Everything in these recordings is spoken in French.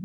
Et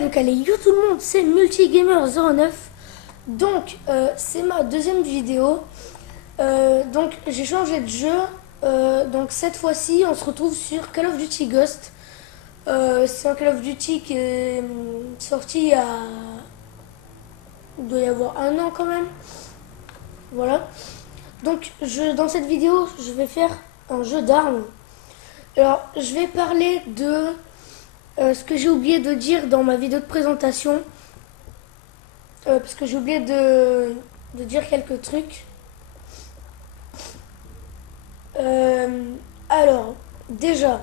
donc allez, yo tout le monde, c'est Multigamer09. Donc c'est ma deuxième vidéo. Donc j'ai changé de jeu. Donc cette fois-ci on se retrouve sur Call of Duty Ghost. C'est un Call of Duty qui est sorti il doit y avoir un an quand même. Voilà. Donc dans cette vidéo je vais faire un jeu d'armes. Alors je vais parler de ce que j'ai oublié de dire dans ma vidéo de présentation. Parce que j'ai oublié de dire quelques trucs. Alors, déjà,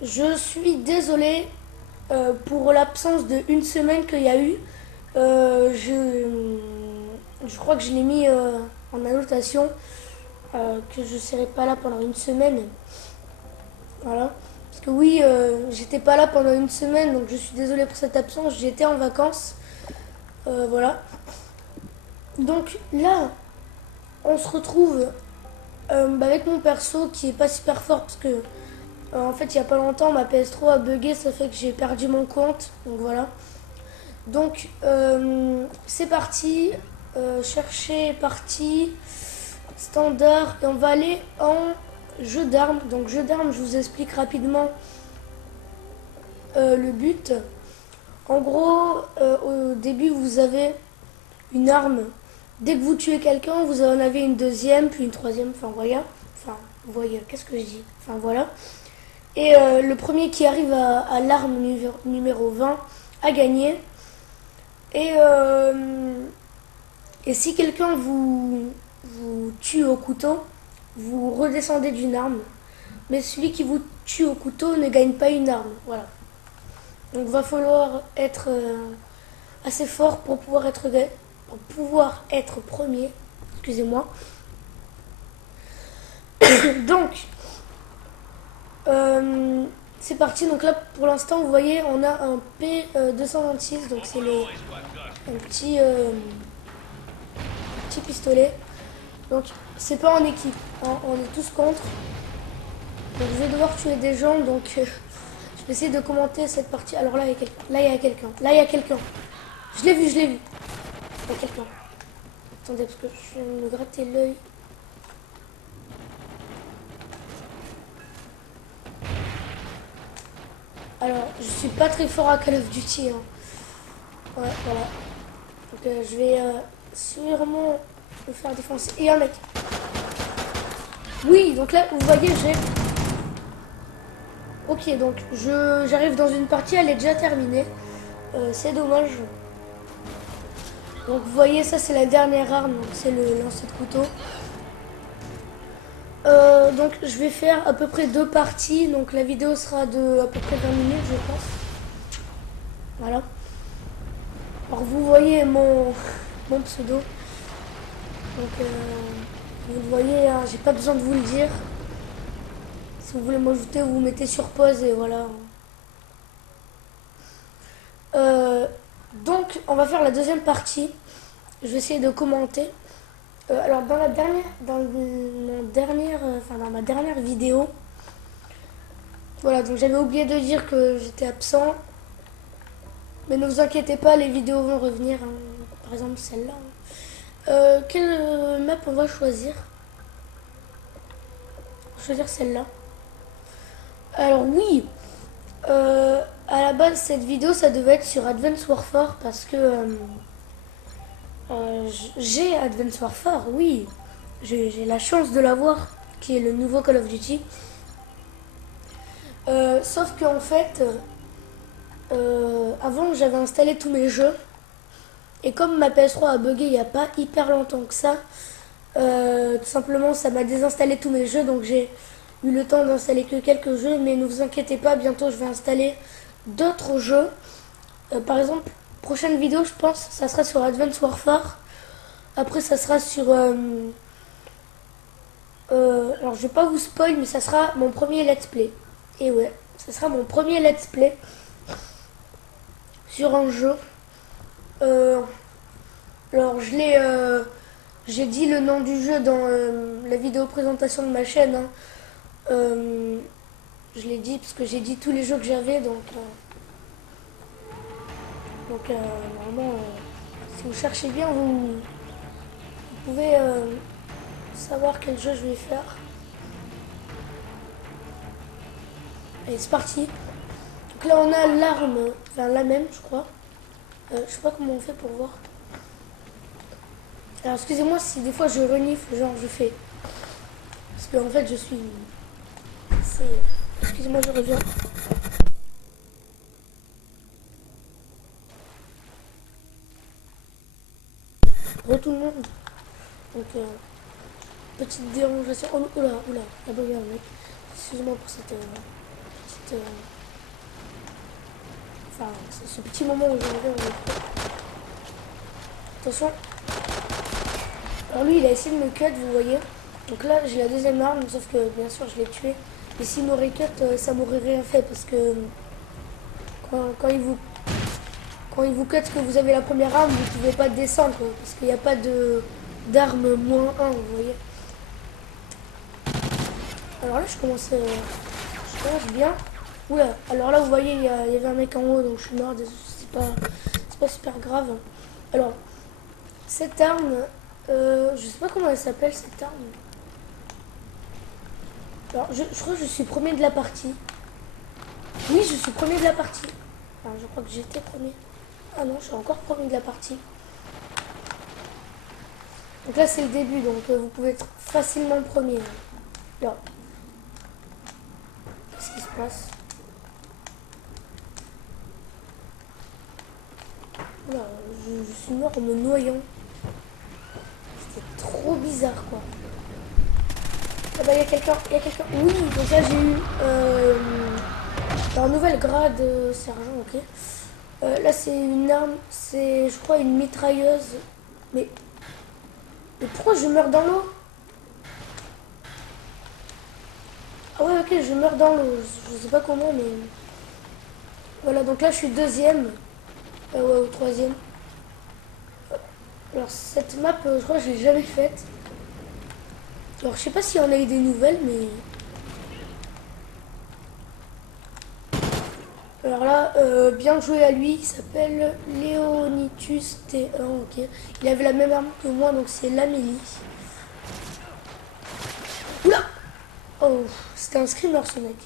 je suis désolé pour l'absence de une semaine qu'il y a eu. Je crois que je l'ai mis en annotation que je ne serai pas là pendant une semaine. Voilà. Parce que oui, j'étais pas là pendant une semaine, donc je suis désolé pour cette absence. J'étais en vacances. Voilà. Donc là, on se retrouve avec mon perso qui est pas super fort parce que en fait il y a pas longtemps ma PS3 a bugué, ça fait que j'ai perdu mon compte. Donc voilà. Donc c'est parti. Chercher partie standard et on va aller en jeu d'armes. Donc jeu d'armes, je vous explique rapidement le but. En gros, au début vous avez une arme. Dès que vous tuez quelqu'un, vous en avez une deuxième, puis une troisième, enfin voilà. Enfin, vous voyez, qu'est-ce que je dis? Enfin voilà. Et le premier qui arrive à l'arme numéro 20 a gagné. Et si quelqu'un vous tue au couteau, vous redescendez d'une arme. Mais celui qui vous tue au couteau ne gagne pas une arme. Voilà. Donc il va falloir être assez fort pour pouvoir être premier. Excusez-moi. Donc, c'est parti. Donc là, pour l'instant, vous voyez, on a un P226. Donc c'est un petit pistolet. Donc c'est pas en équipe, hein, on est tous contre. Donc je vais devoir tuer des gens. Donc je vais essayer de commenter cette partie. Alors là, il y a quelqu'un. Là, il y a quelqu'un. Je l'ai vu. Il y a quelqu'un. Attendez, parce que je vais me gratter l'œil. Alors, je suis pas très fort à Call of Duty. Hein. Ouais, voilà. Donc, je vais sûrement me faire défoncer. Et un mec. Oui, donc là, vous voyez, j'ai... Ok, donc j'arrive dans une partie, elle est déjà terminée. C'est dommage. Donc vous voyez, ça c'est la dernière arme, c'est le lancer de couteau. Donc je vais faire à peu près 2 parties, donc la vidéo sera de à peu près 20 minutes je pense. Voilà. Alors vous voyez mon pseudo. Donc vous le voyez, hein, j'ai pas besoin de vous le dire. Si vous voulez m'ajouter, vous mettez sur pause et voilà. Donc on va faire la deuxième partie. Je vais essayer de commenter. Alors dans ma dernière vidéo, voilà, donc j'avais oublié de dire que j'étais absent. Mais ne vous inquiétez pas, les vidéos vont revenir. Hein. Par exemple celle-là. Hein. Quelle map on va choisir? On va choisir celle-là. Alors oui, à la base cette vidéo ça devait être sur Advanced Warfare parce que j'ai Advanced Warfare, oui. J'ai la chance de l'avoir, qui est le nouveau Call of Duty. Sauf qu'en fait, avant j'avais installé tous mes jeux. Et comme ma PS3 a bugué il n'y a pas hyper longtemps que ça, tout simplement ça m'a désinstallé tous mes jeux. Donc j'ai eu le temps d'installer que quelques jeux. Mais ne vous inquiétez pas, bientôt je vais installer d'autres jeux. Par exemple, prochaine vidéo je pense, ça sera sur Advanced Warfare. Après ça sera sur... alors je vais pas vous spoil, mais ça sera mon premier let's play. Et ouais, ça sera mon premier let's play sur un jeu. Alors j'ai dit le nom du jeu dans la vidéo présentation de ma chaîne. Hein. Je l'ai dit parce que j'ai dit tous les jeux que j'avais, donc normalement, si vous cherchez bien, vous pouvez savoir quel jeu je vais faire. Allez, c'est parti. Donc là, on a l'arme, enfin la même, je crois. Je sais pas comment on fait pour voir. Alors, excusez-moi si des fois je renifle, genre je fais. Parce qu'en fait, je suis. Excusez-moi, je reviens. Re tout le monde. Donc, petite dérangation. Oh, oula, la bagarre, mec. Excusez-moi pour cette petite. Enfin, ce petit moment où j'en reviens. Attention. Alors, lui, il a essayé de me cut, vous voyez. Donc là, j'ai la deuxième arme, sauf que bien sûr, je l'ai tué. Et s'il m'aurait cut, ça m'aurait rien fait parce que quand il vous cut que vous avez la première arme, vous ne pouvez pas descendre quoi, parce qu'il n'y a pas d'arme -1, vous voyez. Alors là, je commence bien. Oula, alors là, vous voyez, il y avait un mec en haut, donc je suis mort. C'est pas super grave. Alors, cette arme, je sais pas comment elle s'appelle cette arme. Alors, je crois que je suis premier de la partie. Oui, je suis premier de la partie. Enfin, je crois que j'étais premier. Ah non, je suis encore premier de la partie. Donc là, c'est le début, donc vous pouvez être facilement premier. Là. Qu'est-ce qui se passe? Là, je suis mort en me noyant. C'était trop bizarre, quoi. Ah bah, il y a quelqu'un. Oui, donc là, j'ai eu un nouvel grade sergent, ok. Là, c'est une arme, c'est, je crois, une mitrailleuse. Mais pourquoi je meurs dans l'eau? Ah ouais, ok, je meurs dans l'eau. Je sais pas comment, mais... Voilà, donc là, je suis deuxième. Ouais, ou troisième. Alors, cette map, je crois que je l'ai jamais faite. Alors, je sais pas s'il y en a eu des nouvelles, mais... Alors là, bien joué à lui, il s'appelle Leonitus T1, ok. Il avait la même arme que moi, donc c'est l'Amélie. Oula! Oh, c'était un screamer ce mec.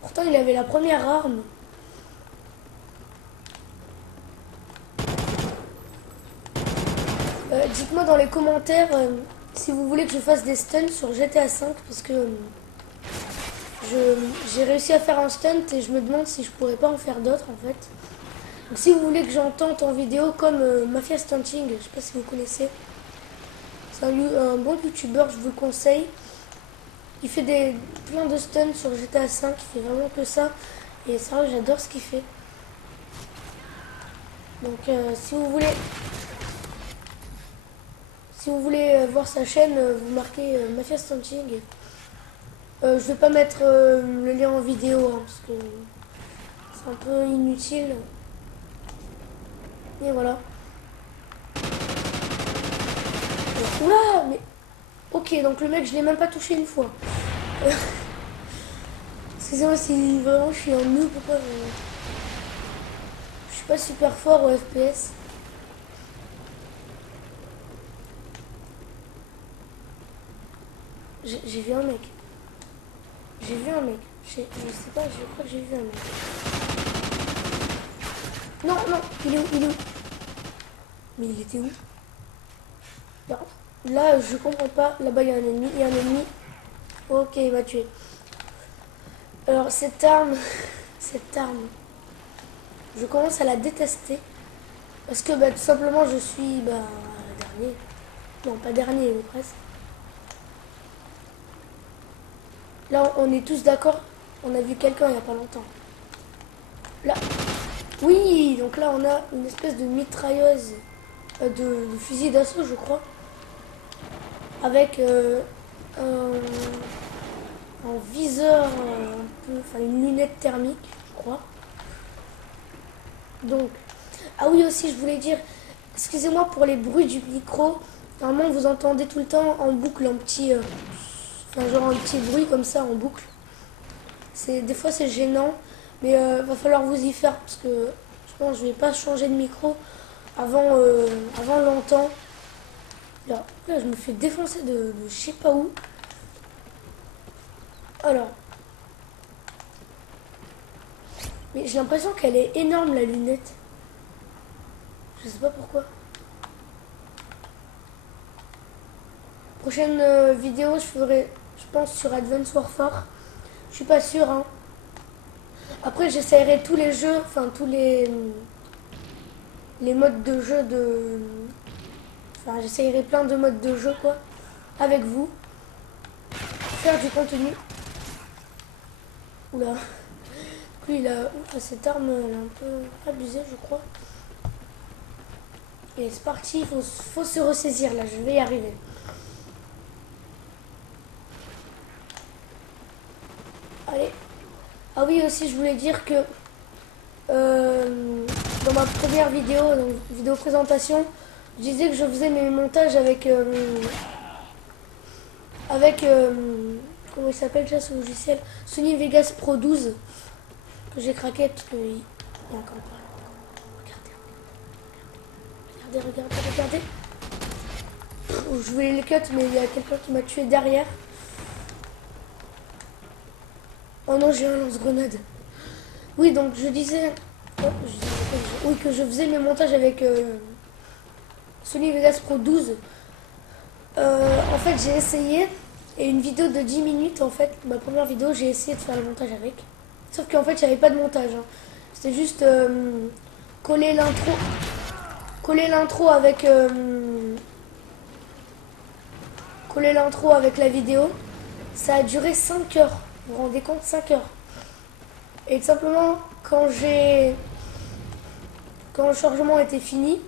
Pourtant, il avait la première arme. Dites-moi dans les commentaires si vous voulez que je fasse des stunts sur GTA 5 parce que j'ai réussi à faire un stunt et je me demande si je pourrais pas en faire d'autres en fait. Donc si vous voulez que j'en tente en vidéo comme Mafia Stunting, je sais pas si vous connaissez. C'est un bon youtubeur, je vous le conseille. Il fait plein de stunts sur GTA 5, il fait vraiment que ça. Et ça, j'adore ce qu'il fait. Donc si vous voulez voir sa chaîne, vous marquez Mafia Stunting. Je vais pas mettre le lien en vidéo hein, parce que c'est un peu inutile. Et voilà. Oula, mais... Ok, donc le mec, je l'ai même pas touché une fois. Excusez-moi si vraiment je suis en noob ou quoi. Je suis pas super fort au FPS. J'ai vu un mec. Je sais pas, je crois que j'ai vu un mec. Non, il est où? Mais il était où? Là, je comprends pas. Là-bas, il y a un ennemi. Ok, il m'a tué. Alors, cette arme, je commence à la détester. Parce que, tout simplement, je suis, dernier. Non, pas dernier, mais presque. Là, on est tous d'accord. On a vu quelqu'un il n'y a pas longtemps. Là. Oui, donc là, on a une espèce de mitrailleuse, de fusil d'assaut, je crois. Avec un viseur, enfin une lunette thermique, je crois. Donc, ah oui aussi, je voulais dire, Excusez-moi pour les bruits du micro. Normalement, vous entendez tout le temps en boucle un petit, enfin, genre un petit bruit comme ça en boucle. Des fois c'est gênant, mais va falloir vous y faire parce que je pense que je vais pas changer de micro avant longtemps. Là, je me fais défoncer de je sais pas où. Alors, mais j'ai l'impression qu'elle est énorme la lunette. Je sais pas pourquoi. Prochaine vidéo, je ferai, je pense, sur Advance Warfare. Je suis pas sûre, hein. Après, j'essayerai tous les jeux, enfin tous les modes de jeu de... Enfin, j'essayerai plein de modes de jeu, quoi, avec vous. Faire du contenu. Oula. Lui, cette arme, elle est un peu abusée, je crois. Et c'est parti, faut se ressaisir, là, je vais y arriver. Allez. Ah oui, aussi, je voulais dire que dans ma première vidéo, donc vidéo présentation, je disais que je faisais mes montages avec comment il s'appelle déjà ce logiciel, Sony Vegas Pro 12, que j'ai craqué parce qu'il y a encore pas. Regardez. Je voulais le cut, mais il y a quelqu'un qui m'a tué derrière. Oh non, j'ai un lance-grenade. Oui, donc je disais, oui, que je faisais mes montages avec Sony Vegas Pro 12. En fait, j'ai essayé, et une vidéo de 10 minutes, en fait, ma première vidéo, j'ai essayé de faire le montage avec. Sauf qu'en fait, il n'y avait pas de montage. Hein. C'était juste coller l'intro avec la vidéo. Ça a duré 5 heures. Vous vous rendez compte, 5 heures. Et tout simplement, quand le chargement était fini,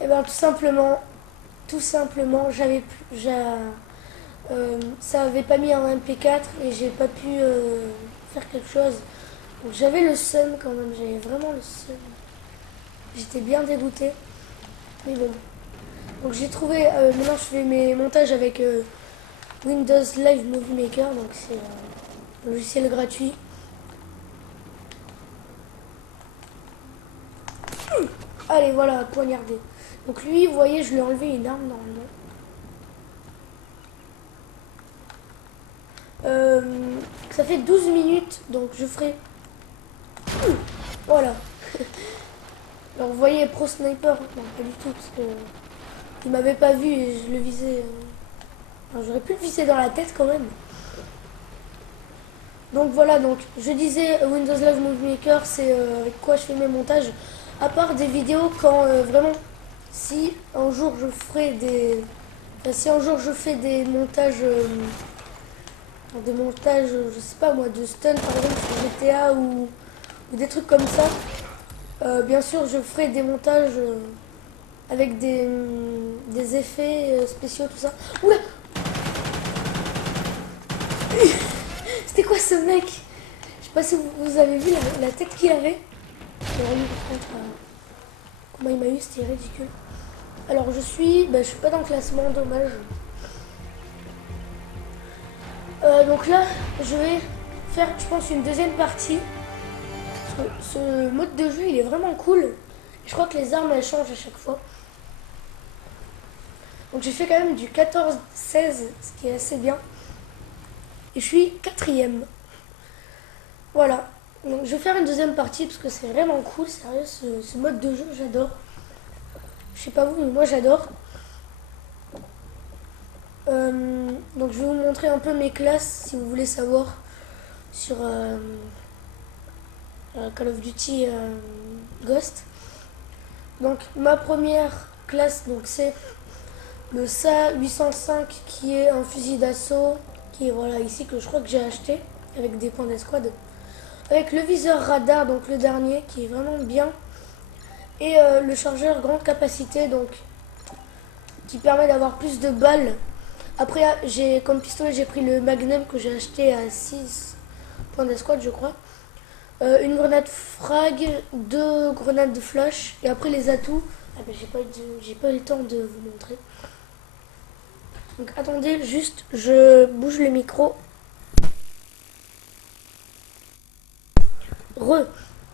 et ben tout simplement, ça avait pas mis un MP4 et j'ai pas pu faire quelque chose. Donc j'avais le seum quand même, j'avais vraiment le seum. J'étais bien dégoûtée. Mais bon. Donc j'ai trouvé, maintenant je fais mes montages avec Windows Live Movie Maker, donc c'est un logiciel gratuit. Allez, voilà, poignardé. Donc lui, vous voyez, je lui ai enlevé une arme normalement. Ça fait 12 minutes, donc je ferai... Voilà. Alors vous voyez, Pro Sniper, non pas du tout, parce que il m'avait pas vu et je le visais... j'aurais pu le viser dans la tête quand même. Donc voilà, donc je disais Windows Live Movie Maker, c'est avec quoi je fais mes montages. À part des vidéos quand vraiment, si un jour je ferai des... Enfin, si un jour je fais des montages, je sais pas moi, de stun par exemple sur GTA ou des trucs comme ça, bien sûr je ferai des montages avec des effets spéciaux, tout ça. Oula. C'était quoi ce mec? Je sais pas si vous avez vu la tête qu'il avait. Comment il m'a eu, c'était ridicule. Alors je suis pas dans le classement, dommage. Donc là, je vais faire, je pense, une deuxième partie. Parce que ce mode de jeu, il est vraiment cool. Je crois que les armes, elles changent à chaque fois. Donc j'ai fait quand même du 14-16, ce qui est assez bien. Et je suis 4ème. Voilà. Donc je vais faire une deuxième partie parce que c'est vraiment cool, sérieux, ce mode de jeu, j'adore. Je sais pas vous, mais moi j'adore. Donc je vais vous montrer un peu mes classes si vous voulez savoir sur Call of Duty Ghost. Donc ma première classe, donc c'est le SA 805 qui est un fusil d'assaut qui est voilà ici que je crois que j'ai acheté avec des points d'escouade. Avec le viseur radar, donc le dernier, qui est vraiment bien. Et le chargeur grande capacité, donc qui permet d'avoir plus de balles. Après, comme pistolet, j'ai pris le Magnum que j'ai acheté à 6 points d'escouade, je crois. Une grenade frag, 2 grenades de flash. Et après, les atouts, Ah ben j'ai pas eu le temps de vous montrer. Donc attendez, juste je bouge le micro.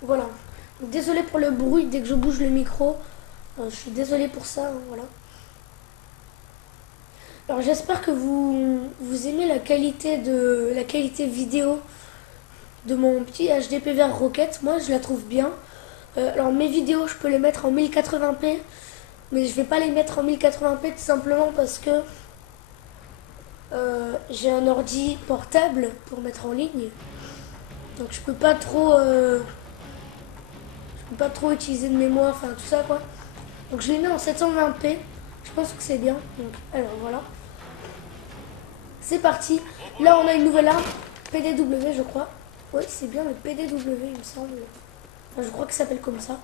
Voilà. Donc, désolé pour le bruit dès que je bouge le micro. Je suis désolé pour ça, hein, voilà. Alors j'espère que vous aimez la qualité vidéo de mon petit HDP vers Rocket. Moi je la trouve bien. Alors mes vidéos je peux les mettre en 1080p, mais je vais pas les mettre en 1080p tout simplement parce que j'ai un ordi portable pour mettre en ligne. Donc je peux pas trop utiliser de mémoire, enfin tout ça quoi. Donc je les mets en 720p. Je pense que c'est bien. Donc alors voilà. C'est parti. Là on a une nouvelle arme. PDW je crois. Oui c'est bien le PDW il me semble. Enfin, je crois qu'il s'appelle comme ça.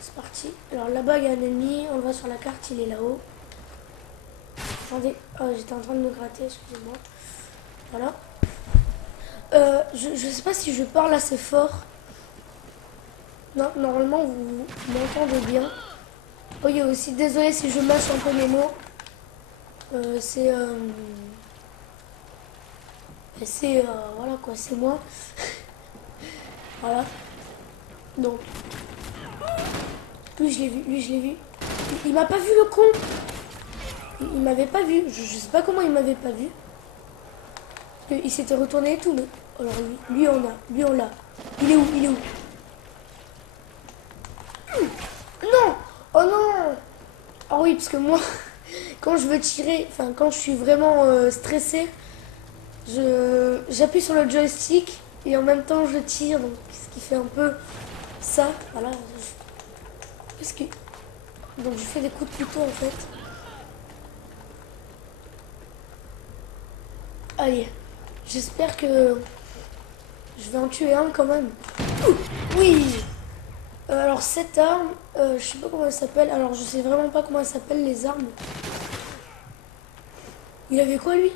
C'est parti. Alors là-bas il y a un ennemi. On le voit sur la carte, il est là-haut. Attendez. Oh, j'étais en train de me gratter, excusez-moi. Voilà. Je sais pas si je parle assez fort. Non, normalement vous m'entendez bien. Oh, il y a aussi, désolé si je mâche un peu mes mots. C'est voilà quoi, c'est moi. Voilà. Donc, lui je l'ai vu, lui je l'ai vu. Il m'a pas vu le con. Il m'avait pas vu. Je sais pas comment il m'avait pas vu. Parce qu'il s'était retourné et tout, mais alors lui on a, lui on l'a. Il est où? Il est où? Non! Oh non! Ah oui, parce que moi, quand je veux tirer, enfin quand je suis vraiment stressée, j'appuie sur le joystick et en même temps je tire, donc ce qui fait un peu ça. Voilà. Qu'est-ce que... Donc je fais des coups de couteau en fait. Allez, j'espère que je vais en tuer un quand même. Oui! Alors cette arme, je sais pas comment elle s'appelle. Alors je sais vraiment pas comment elle s'appelle les armes. Il avait quoi lui?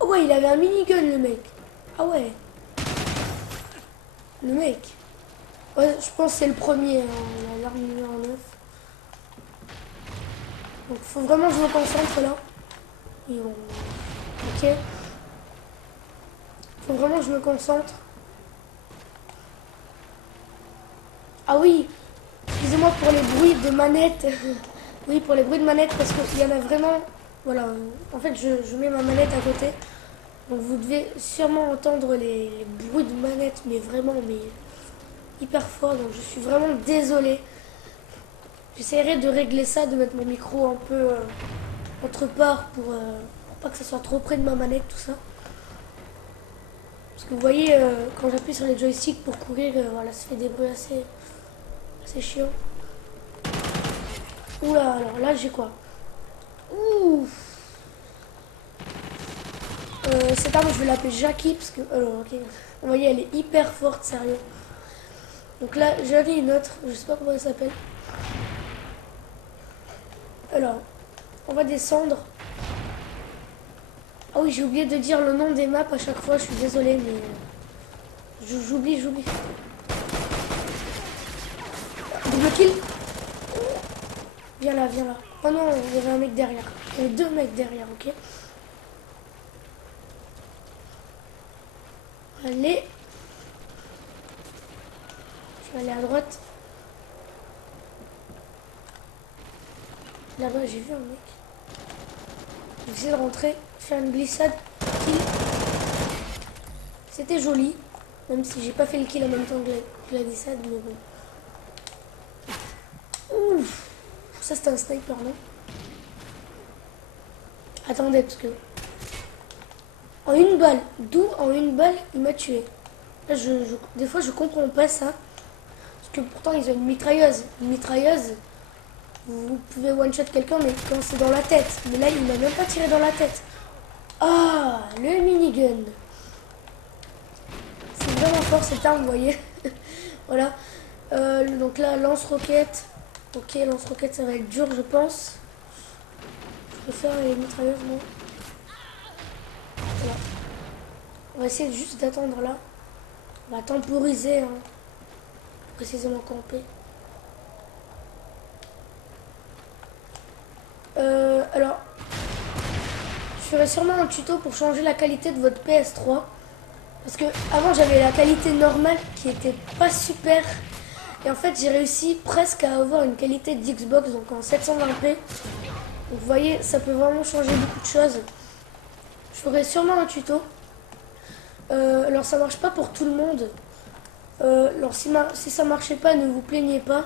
Oh ouais, il avait un minigun le mec. Ah ouais. Le mec. Ouais, je pense que c'est le premier, hein, l'arme numéro 9. Donc faut vraiment que je me concentre là. Ok. Faut vraiment que je me concentre. Ah oui, excusez-moi pour les bruits de manette. Oui, pour les bruits de manette parce qu'il y en a vraiment... Voilà, en fait je mets ma manette à côté. Donc vous devez sûrement entendre les bruits de manette, mais vraiment mais hyper fort. Donc je suis vraiment désolée. J'essaierai de régler ça, de mettre mon micro un peu autre part pour pas que ça soit trop près de ma manette, tout ça. Parce que vous voyez, quand j'appuie sur les joysticks pour courir, voilà, ça fait des bruits assez chiants. Oula, alors là j'ai quoi? Ouh. Cette arme je vais l'appeler Jackie parce que... ok. Vous voyez elle est hyper forte, sérieux. Donc là j'en ai une autre, je sais pas comment elle s'appelle. Alors, on va descendre. Ah oui, j'ai oublié de dire le nom des maps à chaque fois, je suis désolée, mais j'oublie. Double kill. Viens là, viens là. Oh non, il y avait un mec derrière. Il y avait deux mecs derrière, ok. Allez. Je vais aller à droite. Là-bas, j'ai vu un mec. Je vais essayer de rentrer, faire une glissade. Kill. C'était joli. Même si j'ai pas fait le kill en même temps que la glissade, mais bon. Ouf. Ça, c'était un sniper, non? Attendez, parce que... En une balle. D'où en une balle, il m'a tué. Là, des fois, je comprends pas ça. Parce que pourtant, ils ont une mitrailleuse. Une mitrailleuse, vous pouvez one-shot quelqu'un, mais quand c'est dans la tête. Mais là, il m'a même pas tiré dans la tête. Ah, le minigun. C'est vraiment fort cette arme, vous voyez. Voilà. Donc là, lance-roquette. Ok, lance-roquette, ça va être dur, je pense. Je préfère les mitrailleuses, moi. Voilà. On va essayer juste d'attendre là. On va temporiser, hein. Précisément camper. Alors, je ferai sûrement un tuto pour changer la qualité de votre PS3. Parce que avant j'avais la qualité normale qui était pas super. Et en fait j'ai réussi presque à avoir une qualité d'Xbox, donc en 720p. Donc vous voyez, ça peut vraiment changer beaucoup de choses. Je ferai sûrement un tuto. Alors ça marche pas pour tout le monde. Alors si ça marchait pas, ne vous plaignez pas.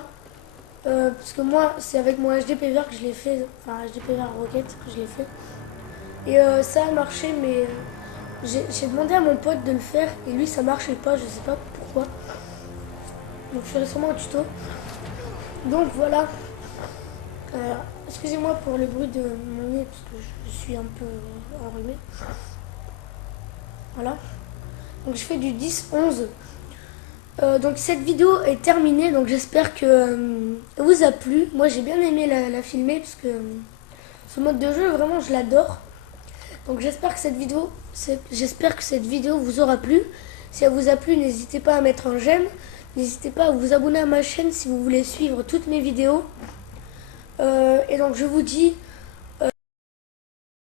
Parce que moi c'est avec mon HDPVR que je l'ai fait. Enfin HDPVR Rocket que je l'ai fait. Et ça a marché, mais j'ai demandé à mon pote de le faire et lui ça marchait pas, je sais pas pourquoi. Donc je ferai sûrement un tuto. Donc voilà. Excusez-moi pour le bruit de mon nez parce que je suis un peu enrhumé. Voilà. Donc je fais du 10-11. Donc cette vidéo est terminée, donc j'espère que vous a plu. Moi j'ai bien aimé la filmer parce que ce mode de jeu vraiment je l'adore. Donc j'espère que cette vidéo vous aura plu. Si elle vous a plu, n'hésitez pas à mettre un j'aime. N'hésitez pas à vous abonner à ma chaîne si vous voulez suivre toutes mes vidéos. Et donc je vous dis